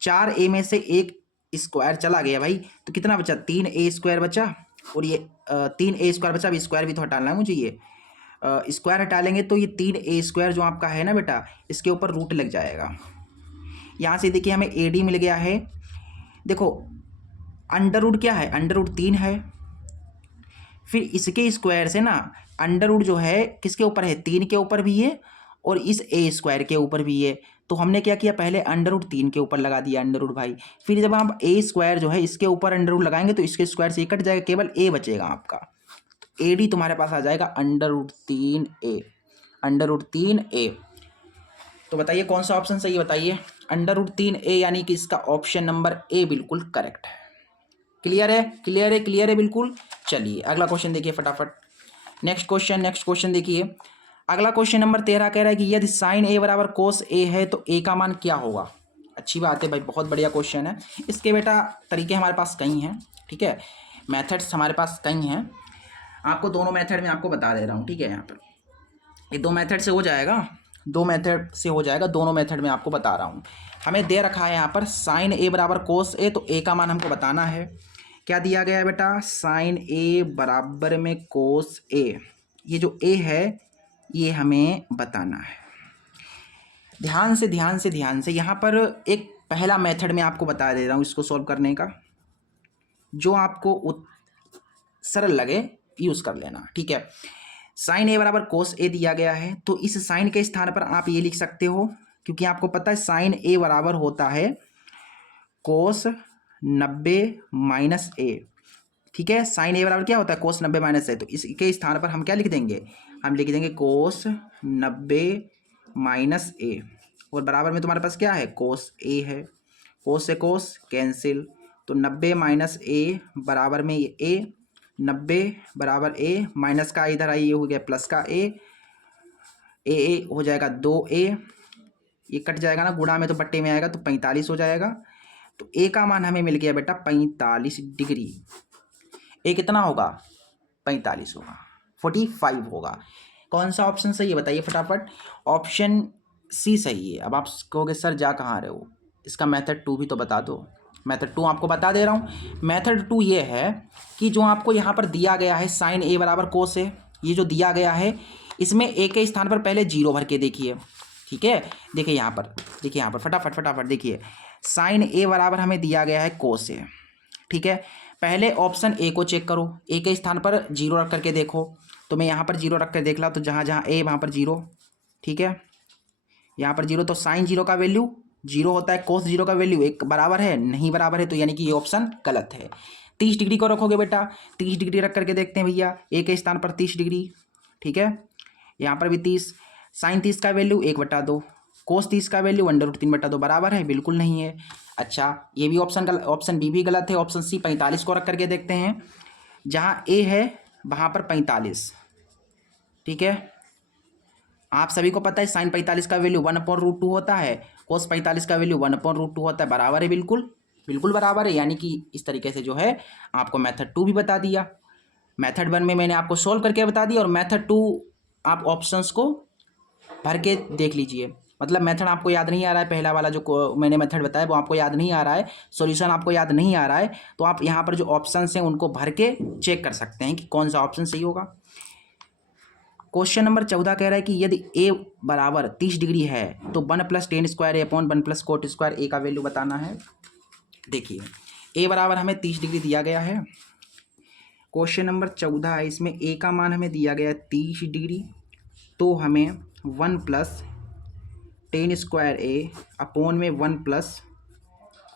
4A में से एक स्क्वायर चला गया भाई, तो कितना बचा, 3A स्क्वायर बचा, और ये 3A स्क्वायर बचा। अब स्क्वायर भी तो हटाना है मुझे, ये स्क्वायर हटा लेंगे तो ये 3A स्क्वायर जो आपका है ना बेटा, इसके ऊपर रूट लग जाएगा। यहाँ से देखिए हमें AD मिल गया है। देखो अंडर रूट क्या है, अंडर रूट 3 है, फिर इसके स्क्वायर से ना अंडर रूट जो है किसके ऊपर है, 3 के ऊपर भी है और इस A स्क्वायर के ऊपर भी है। तो हमने क्या किया, पहले अंडर रूट 3 के ऊपर लगा दिया अंडर रूट भाई, फिर जब हम A स्क्वायर जो है इसके ऊपर अंडर रूट लगाएंगे तो इसके स्क्वायर से कट जाएगा, केवल A बचेगा आपका। तो AD तुम्हारे पास आ जाएगा under root 3A, under root 3A। तो बताइए कौन सा ऑप्शन सही है, बताइए। अंडर रूट 3A यानी कि इसका ऑप्शन नंबर A बिल्कुल करेक्ट है। क्लियर है, क्लियर है, क्लियर है बिल्कुल। चलिए अगला क्वेश्चन देखिए फटाफट, नेक्स्ट क्वेश्चन देखिए। अगला क्वेश्चन नंबर 13 कह रहा है कि यदि साइन A बराबर कोस A है तो A का मान क्या होगा। अच्छी बात है भाई, बहुत बढ़िया क्वेश्चन है। इसके बेटा तरीके हमारे पास कई हैं, ठीक है, मेथड्स हमारे पास कई हैं। आपको दोनों मेथड में आपको बता दे रहा हूँ, ठीक है। यहाँ पर ये 2 मेथड से हो जाएगा, 2 मेथड से हो जाएगा, दोनों मेथड में आपको बता रहा हूँ। हमें दे रखा है यहाँ पर साइन A बराबर कोस A, तो A का मान हमको बताना है। क्या दिया गया है बेटा, साइन A बराबर में कोस A, ये जो A है ये हमें बताना है। ध्यान से ध्यान से ध्यान से, यहाँ पर एक पहला मेथड में आपको बता दे रहा हूँ इसको सॉल्व करने का, जो आपको सरल लगे यूज़ कर लेना, ठीक है। साइन A बराबर कोस A दिया गया है, तो इस साइन के स्थान पर आप ये लिख सकते हो, क्योंकि आपको पता है साइन A बराबर होता है कोस 90 माइनस A, ठीक है। साइन A बराबर क्या होता है, कोस 90 माइनस A, तो इसके स्थान पर हम क्या लिख देंगे, हम लिख देंगे कोस 90 माइनस A, और बराबर में तुम्हारे पास क्या है, कोस A है, कोस से कोस कैंसिल, तो 90 माइनस A बराबर में ये A, 90 बराबर A, माइनस का इधर आई, ये हो गया प्लस का A, A हो जाएगा 2A, ये कट जाएगा ना, गुणा में तो बट्टे में आएगा, तो 45 हो जाएगा। तो A का मान हमें मिल गया बेटा 45 डिग्री। A कितना होगा, 45 होगा, 45 होगा। कौन सा ऑप्शन सही है बताइए फटाफट। ऑप्शन C सही है। अब आप कहोगे सर जा कहाँ रहे हो, इसका मेथड 2 भी तो बता दो। मेथड 2 आपको बता दे रहा हूँ। मेथड 2 ये है कि जो आपको यहाँ पर दिया गया है साइन A बराबर कोस A, ये जो दिया गया है इसमें A के स्थान पर पहले 0 भर के देखिए, ठीक है। देखिए यहाँ पर, देखिए यहाँ पर फटाफट देखिए, साइन A बराबर हमें दिया गया है कोस A, ठीक है। पहले ऑप्शन A को चेक करो, A के स्थान पर 0 रख करके देखो, तो मैं यहाँ पर 0 रख कर देख ला, तो जहाँ जहाँ A वहाँ पर 0, ठीक है, यहाँ पर 0, तो साइन 0 का वैल्यू 0 होता है, कोस 0 का वैल्यू 1 बराबर है, नहीं बराबर है, तो यानी कि ये ऑप्शन गलत है। 30 डिग्री को रखोगे बेटा, 30 डिग्री रख करके देखते हैं भैया, A के स्थान पर 30 डिग्री, ठीक है, यहाँ पर भी 30, साइन 30 का वैल्यू 1/2, कोस 30 का वैल्यू √3/2, बराबर है, बिल्कुल नहीं है। अच्छा ये भी ऑप्शन बी भी गलत है। ऑप्शन सी 45 को रख करके देखते हैं, जहाँ A है वहाँ पर 45, ठीक है। आप सभी को पता है साइन 45 का वैल्यू 1/√2 होता है, कोस 45 का वैल्यू 1/√2 होता है, बराबर है, बिल्कुल बिल्कुल बराबर है। यानी कि इस तरीके से जो है आपको मेथड 2 भी बता दिया। मेथड 1 में मैंने आपको सोल्व करके बता दिया, और मेथड 2 आप ऑप्शंस को भर के देख लीजिए। मतलब मेथड आपको याद नहीं आ रहा है, पहला वाला जो मैंने मेथड बताया वो आपको याद नहीं आ रहा है, सॉल्यूशन आपको याद नहीं आ रहा है, तो आप यहाँ पर जो ऑप्शंस हैं उनको भर के चेक कर सकते हैं कि कौन सा ऑप्शन सही होगा। क्वेश्चन नंबर 14 कह रहा है कि यदि A बराबर 30 डिग्री है तो 1 + tan square A upon 1 + cot square A का वैल्यू बताना है। देखिए A बराबर हमें 30 डिग्री दिया गया है, क्वेश्चन नंबर 14 है, इसमें A का मान हमें दिया गया है 30 डिग्री, तो हमें 1 + tan स्क्वायर A अपॉन में 1 +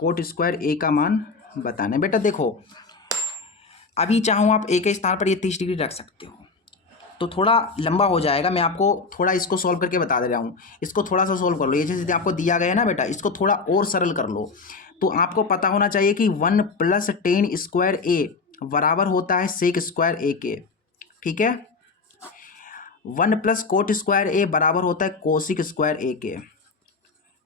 cot स्क्वायर A का मान बताना है। बेटा देखो अभी चाहूँ आप A के स्थान पर ये 30 डिग्री रख सकते हो, तो थोड़ा लंबा हो जाएगा, मैं आपको थोड़ा इसको सॉल्व करके बता दे रहा हूँ। इसको थोड़ा सा सॉल्व कर लो, ये जैसे आपको दिया गया है ना बेटा, इसको थोड़ा और सरल कर लो। तो आपको पता होना चाहिए कि 1 + tan स्क्वायर A बराबर होता है सेक स्क्वायर A के, ठीक है। 1 प्लस कोट स्क्वायर ए बराबर होता है कोसिक स्क्वायर ए के।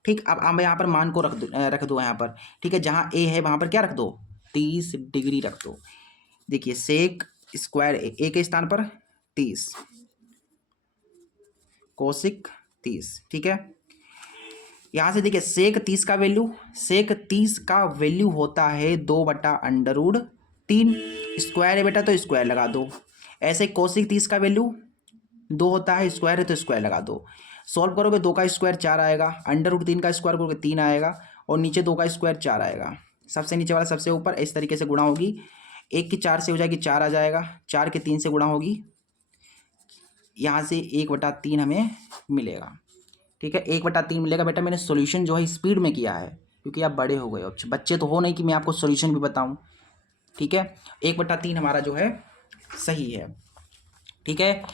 ठीक, अब यहाँ पर मान को रख दो यहाँ पर। ठीक है, जहाँ ए है वहाँ पर क्या रख दो, 30 डिग्री रख दो। देखिए सेक स्क्वायर ए के स्थान पर 30, कोसिक 30। ठीक है, यहाँ से देखिए सेक 30 का वैल्यू होता है 2/√3। स्क्वायर है बेटा तो स्क्वायर लगा दो। ऐसे कोसिक 30 का वैल्यू 2 होता है, स्क्वायर है तो स्क्वायर लगा दो। सॉल्व करोगे 2 का स्क्वायर 4 आएगा, √3 का स्क्वायर करोगे 3 आएगा, और नीचे 2 का स्क्वायर 4 आएगा। सबसे नीचे वाला सबसे ऊपर, इस तरीके से गुणा होगी। 1 की 4 से हो जाएगी 4 आ जाएगा, 4 के 3 से गुणा होगी, यहाँ से 1/3 हमें मिलेगा। ठीक है, 1/3 मिलेगा। बेटा मैंने सॉल्यूशन जो है स्पीड में किया है, क्योंकि आप बड़े हो गए हो, बच्चे तो हो नहीं कि मैं आपको सॉल्यूशन भी बताऊं। ठीक है, 1/3 हमारा जो है सही है। ठीक है,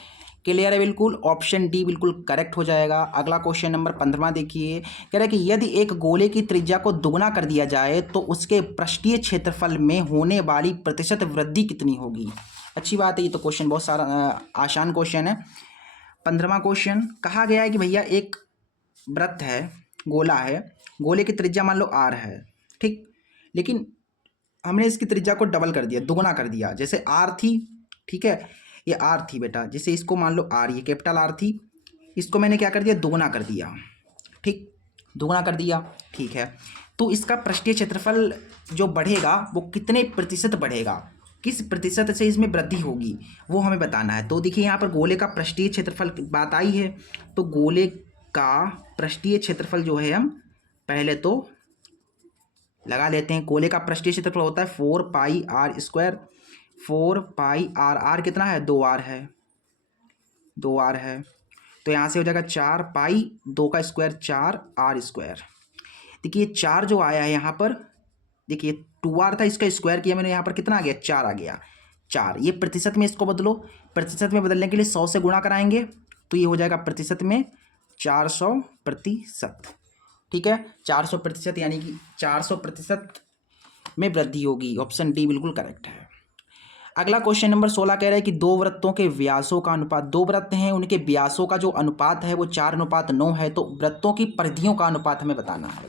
क्लियर है बिल्कुल। ऑप्शन डी बिल्कुल करेक्ट हो जाएगा। अगला क्वेश्चन नंबर 15 देखिए, कह रहा है कि यदि एक गोले की त्रिज्या को दुगना कर दिया जाए तो उसके पृष्ठीय क्षेत्रफल में होने वाली प्रतिशत वृद्धि कितनी होगी। अच्छी बात है, ये तो क्वेश्चन बहुत सारा आसान क्वेश्चन है। 15वां क्वेश्चन कहा गया है कि भैया एक वृत्त है, गोला है, गोले की त्रिज्या मान लो r है। ठीक, लेकिन हमने इसकी त्रिज्या को डबल कर दिया, दुगना कर दिया। जैसे r थी, ठीक है, ये r थी बेटा, जैसे इसको मान लो r, ये कैपिटल R थी, इसको मैंने क्या कर दिया, दुगना कर दिया। ठीक, दुगना कर दिया। ठीक है, तो इसका पृष्ठीय क्षेत्रफल जो बढ़ेगा वो कितने प्रतिशत बढ़ेगा, किस प्रतिशत से इसमें वृद्धि होगी, वो हमें बताना है। तो देखिए यहाँ पर गोले का पृष्ठीय क्षेत्रफल बात आई है, तो गोले का पृष्ठीय क्षेत्रफल जो है हम पहले तो लगा लेते हैं। गोले का पृष्ठीय क्षेत्रफल होता है 4πr²। 4πr, r कितना है, 2r है, 2r है, तो यहाँ से हो जाएगा 4π, 2 का स्क्वायर 4r²। देखिए 4 जो आया है यहाँ पर, देखिए 2r था, इसका स्क्वायर किया मैंने, यहाँ पर कितना आ गया, 4 आ गया। 4 ये प्रतिशत में इसको बदलो, प्रतिशत में बदलने के लिए 100 से गुणा कराएंगे, तो ये हो जाएगा प्रतिशत में 400%। ठीक है, 400%, यानी कि 400% में वृद्धि होगी। ऑप्शन डी बिल्कुल करेक्ट है। अगला क्वेश्चन नंबर 16 कह रहा है कि दो वृत्तों के व्यासों का अनुपात, दो वृत्त हैं, उनके व्यासों का जो अनुपात है वो 4:9 है। तो वृत्तों की परिधियों का अनुपात हमें बताना है।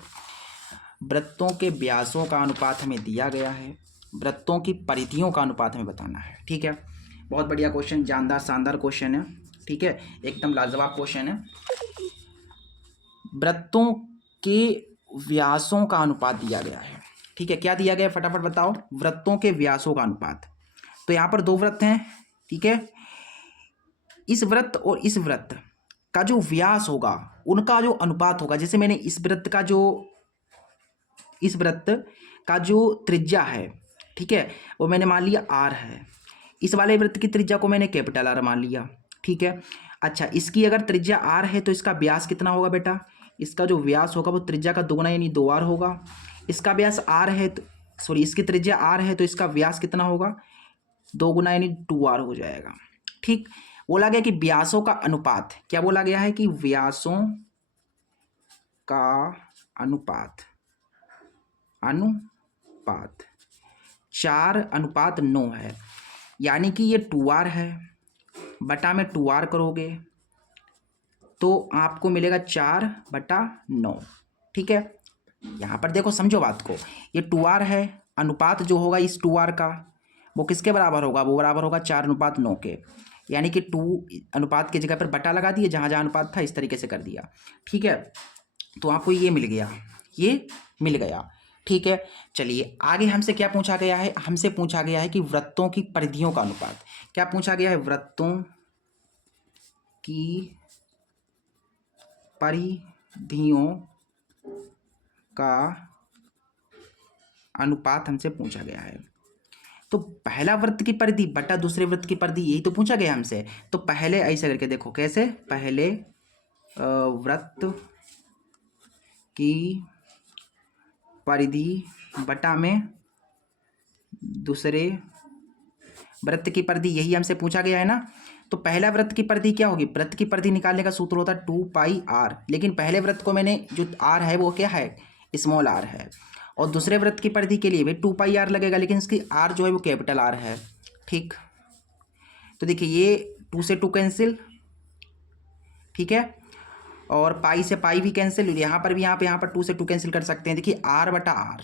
वृत्तों के व्यासों का अनुपात हमें दिया गया है, वृत्तों की परिधियों का अनुपात हमें बताना है। ठीक है, बहुत बढ़िया क्वेश्चन, जानदार शानदार क्वेश्चन है। ठीक है, एकदम लाजवाब क्वेश्चन है। वृत्तों के व्यासों का अनुपात दिया गया है। ठीक है, क्या दिया गया है फटाफट बताओ, वृत्तों के व्यासों का अनुपात। तो यहाँ पर दो वृत्त हैं, ठीक है, इस वृत्त और इस वृत्त का जो व्यास होगा उनका जो अनुपात होगा, जैसे मैंने इस वृत्त का जो त्रिज्या है, ठीक है, वो मैंने मान लिया r है। इस वाले वृत्त की त्रिज्या को मैंने कैपिटल R मान लिया। ठीक है, अच्छा, इसकी अगर त्रिज्या r है तो इसका व्यास कितना होगा बेटा, इसका जो व्यास होगा वो त्रिज्या का दुगुना यानी 2r होगा। इसका व्यास r है तो सॉरी, इसकी त्रिज्या r है तो इसका व्यास कितना होगा, 2 गुना यानी 2r हो जाएगा। ठीक, बोला गया कि व्यासों का अनुपात, क्या बोला गया है कि व्यासों का अनुपात 4:9 है, यानी कि ये 2r है, बटा में 2r करोगे तो आपको मिलेगा 4/9। ठीक है, यहाँ पर देखो, समझो बात को, ये 2r है, अनुपात जो होगा इस 2r का वो किसके बराबर होगा, वो बराबर होगा 4:9 के, यानी कि 2 अनुपात की जगह पर बटा लगा दिए, जहाँ जहाँ अनुपात था इस तरीके से कर दिया। ठीक है, तो आपको ये मिल गया, ये मिल गया। ठीक है, चलिए आगे हमसे क्या पूछा गया है, हमसे पूछा गया है कि वृत्तों की परिधियों का अनुपात। क्या पूछा गया है, वृत्तों की परिधियों का अनुपात हमसे पूछा गया है। तो पहला वृत्त की परिधि बटा दूसरे वृत्त की परिधि, यही तो पूछा गया हमसे। तो पहले ऐसे करके देखो, कैसे, पहले वृत्त की परिधि बटा में दूसरे वृत्त की परिधि, यही हमसे पूछा गया है ना। तो पहला वृत्त की परिधि क्या होगी, वृत्त की परिधि निकालने का सूत्र होता है 2πr, लेकिन पहले वृत्त को मैंने जो r है वो क्या है, स्मॉल r है, और दूसरे वृत्त की परिधि के लिए भी 2πr लगेगा, लेकिन इसकी r जो है वो कैपिटल R है। ठीक, तो देखिए ये 2 से 2 कैंसिल, ठीक है। और पाई से पाई भी कैंसिल, यहाँ पर भी यहाँ पर 2 से 2 कैंसिल कर सकते हैं। देखिए आर बटा आर,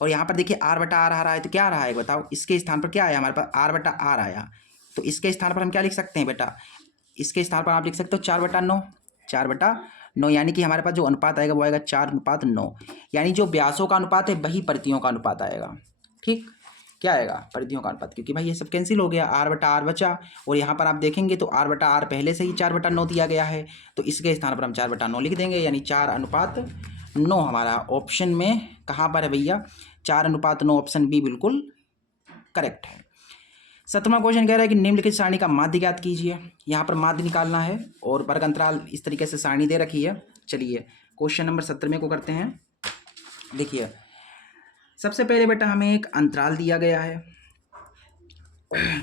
और यहाँ पर देखिए आर बटा आर आ रहा है, तो क्या आ रहा है बताओ, इसके स्थान पर क्या आया हमारे पास, आर बटा आर आया। तो इसके स्थान पर हम क्या लिख सकते हैं बेटा, इसके स्थान पर आप लिख सकते हो 4/9, 4/9, यानी कि हमारे पास जो अनुपात आएगा वो आएगा 4:9, यानी जो व्यासों का अनुपात है वही परिधियों का अनुपात आएगा। ठीक, क्या आएगा, परिधियों का अनुपात, क्योंकि भाई ये सब कैंसिल हो गया, आर बटा आर बचा, और यहाँ पर आप देखेंगे तो आर बटा आर पहले से ही 4/9 दिया गया है, तो इसके स्थान पर हम 4/9 लिख देंगे, यानी 4:9 हमारा ऑप्शन में कहाँ पर है भैया, 4:9, ऑप्शन बी बिल्कुल करेक्ट है। 7वां क्वेश्चन कह रहा है कि निम्नलिखित सारणी का माध्य ज्ञात कीजिए। यहाँ पर माध्य निकालना है और वर्ग अंतराल इस तरीके से सारणी दे रखी है। चलिए क्वेश्चन नंबर 17 को करते हैं। देखिए सबसे पहले बेटा हमें एक अंतराल दिया गया है,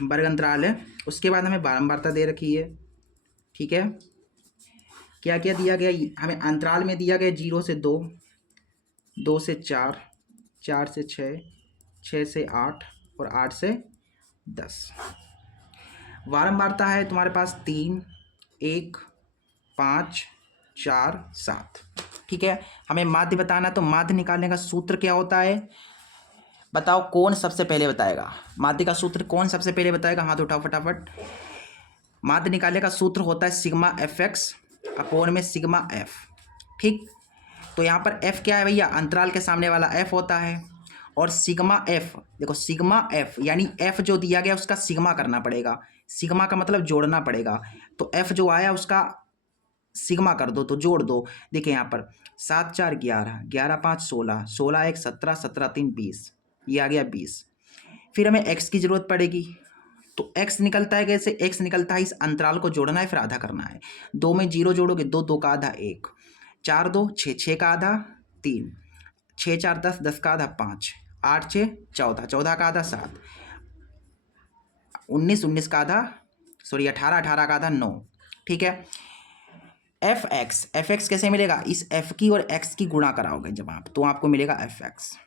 वर्ग अंतराल है, उसके बाद हमें बारंबारता दे रखी है। ठीक है, क्या क्या दिया गया, हमें अंतराल में दिया गया 0 से 2, 2 से 4, 4 से 6, 6 से 8 और 8 से 10। बारंबारता है तुम्हारे पास 3, 1, 5, 4, 7। ठीक है, हमें माध्य बताना, तो माध्य निकालने का सूत्र क्या होता है बताओ, कौन सबसे पहले बताएगा, माध्य का सूत्र कौन सबसे पहले बताएगा, हाथ उठाओ फटाफट। माध्य निकालने का सूत्र होता है सिग्मा एफ एक्स अपोन में सिग्मा एफ। ठीक, तो यहाँ पर एफ क्या है भैया, अंतराल के सामने वाला एफ होता है, और सिग्मा एफ, देखो सिग्मा एफ यानी एफ जो दिया गया उसका सिग्मा करना पड़ेगा, सिग्मा का मतलब जोड़ना पड़ेगा, तो एफ जो आया उसका सिग्मा कर दो, तो जोड़ दो। देखिए यहाँ पर 7 4 11, 11 5 16, 16 1 17, 17 3 20, ये आ गया 20। फिर हमें एक्स की जरूरत पड़ेगी, तो एक्स निकलता है कैसे, एक्स निकलता है इस अंतराल को जोड़ना है फिर आधा करना है। 2 में 0 जोड़ोगे 2, 2 का आधा 1, 4 2 6, 6 का आधा 3, 6 4 10, 10 का आधा 5, 8 6 14, 14 का आधा 7, 19, 19 का आधा 18, 18 का आधा 9। ठीक है, एफ एक्स कैसे मिलेगा, इस एफ की और एक्स की गुणा कराओगे जब आप, तो आपको मिलेगा एफ एक्स।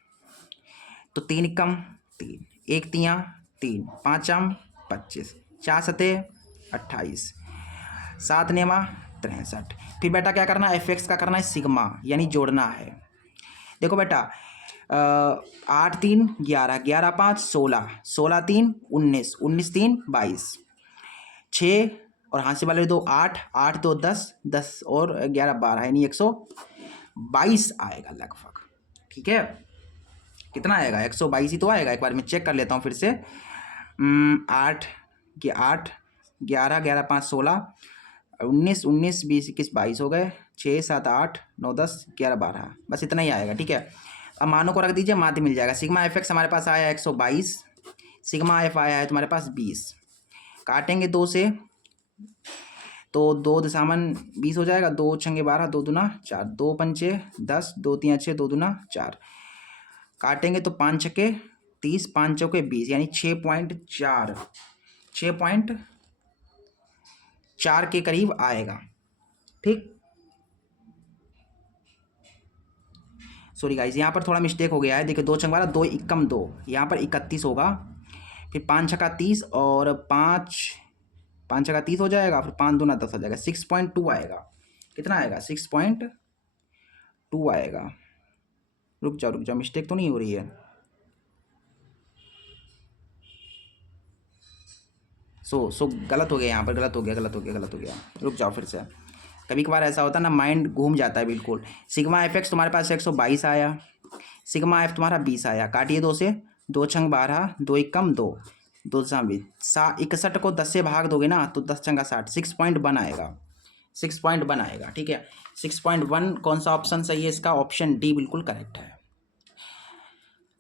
तो 3 कम 3, 1 3 3, 5 25, 4 7 28, 7 9 63। फिर बेटा क्या करना है, एफ एक्स का करना है सिग्मा, यानी जोड़ना है। देखो बेटा 8 3 11, 11 5 16, 16 3 19, 19 3 22, 6 और हाथ से वाले 2 8, 8 2 10, 10 और 11 12, यानी 122 आएगा लगभग। ठीक है, कितना आएगा, 122 ही तो आएगा। एक बार मैं चेक कर लेता हूँ फिर से। 8 8 11 11 5 16, 19 19 20 21 22 हो गए, 6 7 8 9 10 11 12, बस इतना ही आएगा। ठीक है, अब मानों को रख दीजिए, माध्य मिल जाएगा। सिग्मा एफ एक्स हमारे पास आया 122, सिग्मा एफ आया है तुम्हारे पास 20, काटेंगे 2 से तो 2 दशामन 20 हो जाएगा, 2 छंगे 12, 2 दूना 4, 2 पंचे 10, 2 3 6, 2 दूना 4, काटेंगे तो 5 छक्के 30, 5 चौके 20, यानी 6.4, 6.4 के करीब आएगा। ठीक, सॉरी गाइस, यहाँ पर थोड़ा मिस्टेक हो गया है। देखिए 2 छंग 12, 2 एकम 2, यहाँ पर 31 होगा, फिर 5 छक्का 30 और 5 छक्का 30 हो जाएगा, फिर 5 दूना 10 हो जाएगा, 6.2 आएगा। कितना आएगा, 6.2 आएगा। रुक जाओ, मिस्टेक तो नहीं हो रही है। सो गलत हो गया, यहाँ पर गलत हो गया। रुक जाओ फिर से, कभी कभार ऐसा होता है ना, माइंड घूम जाता है बिल्कुल। सिग्मा एफ एक्स तुम्हारे पास 122 आया, सिग्मा एफ तुम्हारा 20 आया, काटिए 2 से, 2 छंग 12, 2 एकम 2, 2 20, 61 को 10 से भाग दोगे ना तो 10 छंगा 60, 6.1 आएगा, 6.1 आएगा। ठीक है, 6.1 कौन सा ऑप्शन सही है इसका, ऑप्शन डी बिल्कुल करेक्ट है।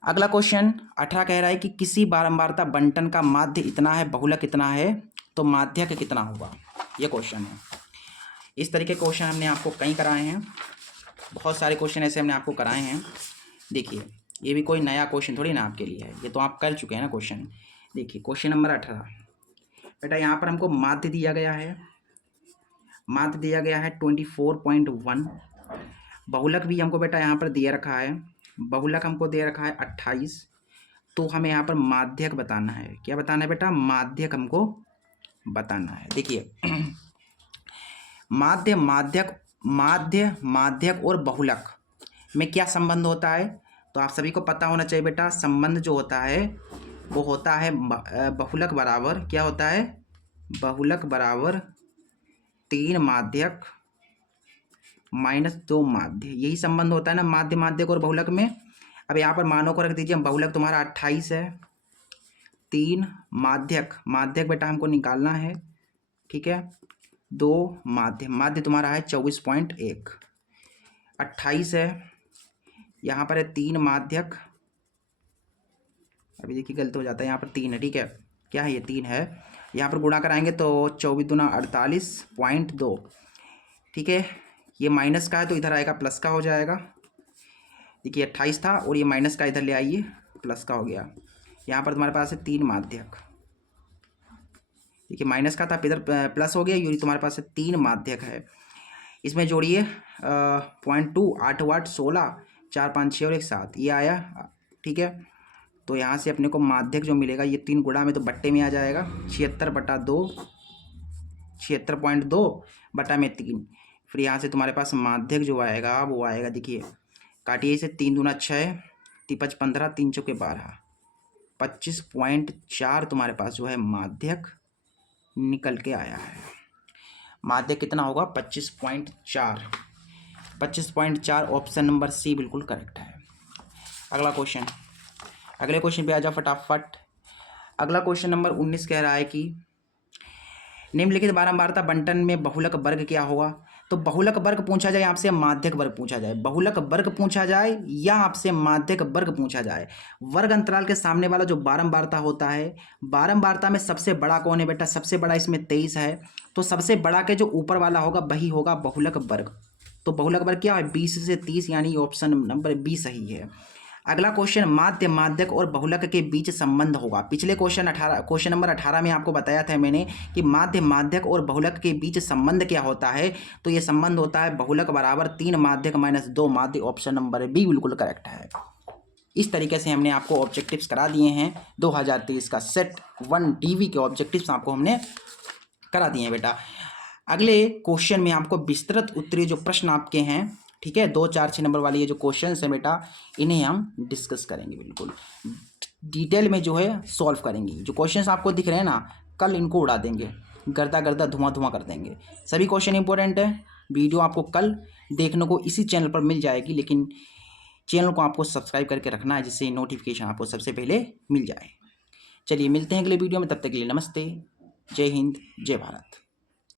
अगला क्वेश्चन 18 कह रहा है कि किसी बारंबारता बंटन का माध्य इतना है, बहुलक कितना है, तो माध्यक कितना होगा, ये क्वेश्चन है। इस तरीके क्वेश्चन हमने आपको कई कराए हैं, बहुत सारे क्वेश्चन ऐसे हमने आपको कराए हैं। देखिए ये भी कोई नया क्वेश्चन थोड़ी ना आपके लिए है, ये तो आप कर चुके हैं ना क्वेश्चन। देखिए क्वेश्चन नंबर 18 बेटा, यहाँ पर हमको माध्य दिया गया है, माध्य दिया गया है 24.1, बहुलक भी हमको बेटा यहाँ पर दिया रखा है, बहुलक हमको दे रखा है 28। तो हमें यहाँ पर माध्यक बताना है। क्या बताना है बेटा, माध्यक हमको बताना है। देखिए माध्य माध्यक और बहुलक में क्या संबंध होता है? तो आप सभी को पता होना चाहिए बेटा, संबंध जो होता है वो होता है बहुलक बराबर क्या होता है? बहुलक बराबर 3 माध्यक माइनस 2 माध्य, यही संबंध होता है ना माध्य माध्यक और बहुलक में। अब यहाँ पर मानों को रख दीजिए, बहुलक तुम्हारा 28 है, 3 माध्यक बेटा हमको निकालना है, ठीक है, 2 माध्य तुम्हारा है 24.1, 28 है, यहाँ पर है 3 माध्यक, अभी देखिए गलत हो जाता है, यहाँ पर 3 है, ठीक है, क्या है ये 3 है, यहाँ पर गुणा कराएंगे तो 24 दूना 48.2, ठीक है, ये माइनस का है तो इधर आएगा प्लस का हो जाएगा। देखिए 28 था और ये माइनस का इधर ले आइए प्लस का हो गया। यहाँ पर तुम्हारे पास है 3 माध्यक, देखिए माइनस का था इधर प्लस हो गया, ये तुम्हारे पास है 3 माध्यक है। इसमें जोड़िए 0.2 8 वाट 16 4 5 6 और 1 7 ये आया, ठीक है। तो यहाँ से अपने को माध्यक जो मिलेगा ये 3 गुणा में तो बट्टे में आ जाएगा 76/2 76.2 बटा में 3। फिर यहाँ से तुम्हारे पास माध्यक जो आएगा वो आएगा, देखिए काटिए इसे, 3 दूना 6 5 15 3 चौके 12 25.4 तुम्हारे पास जो है माध्यक निकल के आया है। माध्यक कितना होगा? 25.4। 25.4 ऑप्शन नंबर सी बिल्कुल करेक्ट है। अगला क्वेश्चन, अगले क्वेश्चन पे आ जाओ फटाफट। अगला क्वेश्चन नंबर 19 कह रहा है कि निम्नलिखित बारंबारता बंटन में बहुलक वर्ग क्या होगा? तो बहुलक वर्ग पूछा जाए आपसे, माध्यक वर्ग पूछा जाए, बहुलक वर्ग पूछा जाए या आपसे माध्यक वर्ग पूछा जाए, वर्ग अंतराल के सामने वाला जो बारंबारता होता है, बारंबारता में सबसे बड़ा कौन है बेटा? सबसे बड़ा इसमें 23 है, तो सबसे बड़ा के जो ऊपर वाला होगा वही होगा बहुलक वर्ग। तो बहुलक वर्ग क्या है? 20 से 30, यानी ऑप्शन नंबर बी सही है। अगला क्वेश्चन, माध्य माध्यक और बहुलक के बीच संबंध होगा। पिछले क्वेश्चन नंबर 18 में आपको बताया था मैंने कि माध्य माध्यक और बहुलक के बीच संबंध क्या होता है। तो ये संबंध होता है बहुलक बराबर 3 माध्यक माइनस 2 माध्य, ऑप्शन नंबर बी बिल्कुल करेक्ट है। इस तरीके से हमने आपको ऑब्जेक्टिव्स करा दिए हैं 2023 का सेट 1 डीवी के ऑब्जेक्टिव्स आपको हमने करा दिए हैं बेटा। अगले क्वेश्चन में आपको विस्तृत उत्तरीय जो प्रश्न आपके हैं, ठीक है, 2 4 6 नंबर वाले ये जो क्वेश्चन है बेटा, इन्हें हम डिस्कस करेंगे, बिल्कुल डिटेल में जो है सॉल्व करेंगे। जो क्वेश्चंस आपको दिख रहे हैं ना, कल इनको उड़ा देंगे, गर्दा गर्दा धुआं धुआं कर देंगे। सभी क्वेश्चन इंपॉर्टेंट है। वीडियो आपको कल देखने को इसी चैनल पर मिल जाएगी, लेकिन चैनल को आपको सब्सक्राइब करके रखना है जिससे नोटिफिकेशन आपको सबसे पहले मिल जाए। चलिए मिलते हैं अगले वीडियो में, तब तक के लिए नमस्ते, जय हिंद, जय भारत।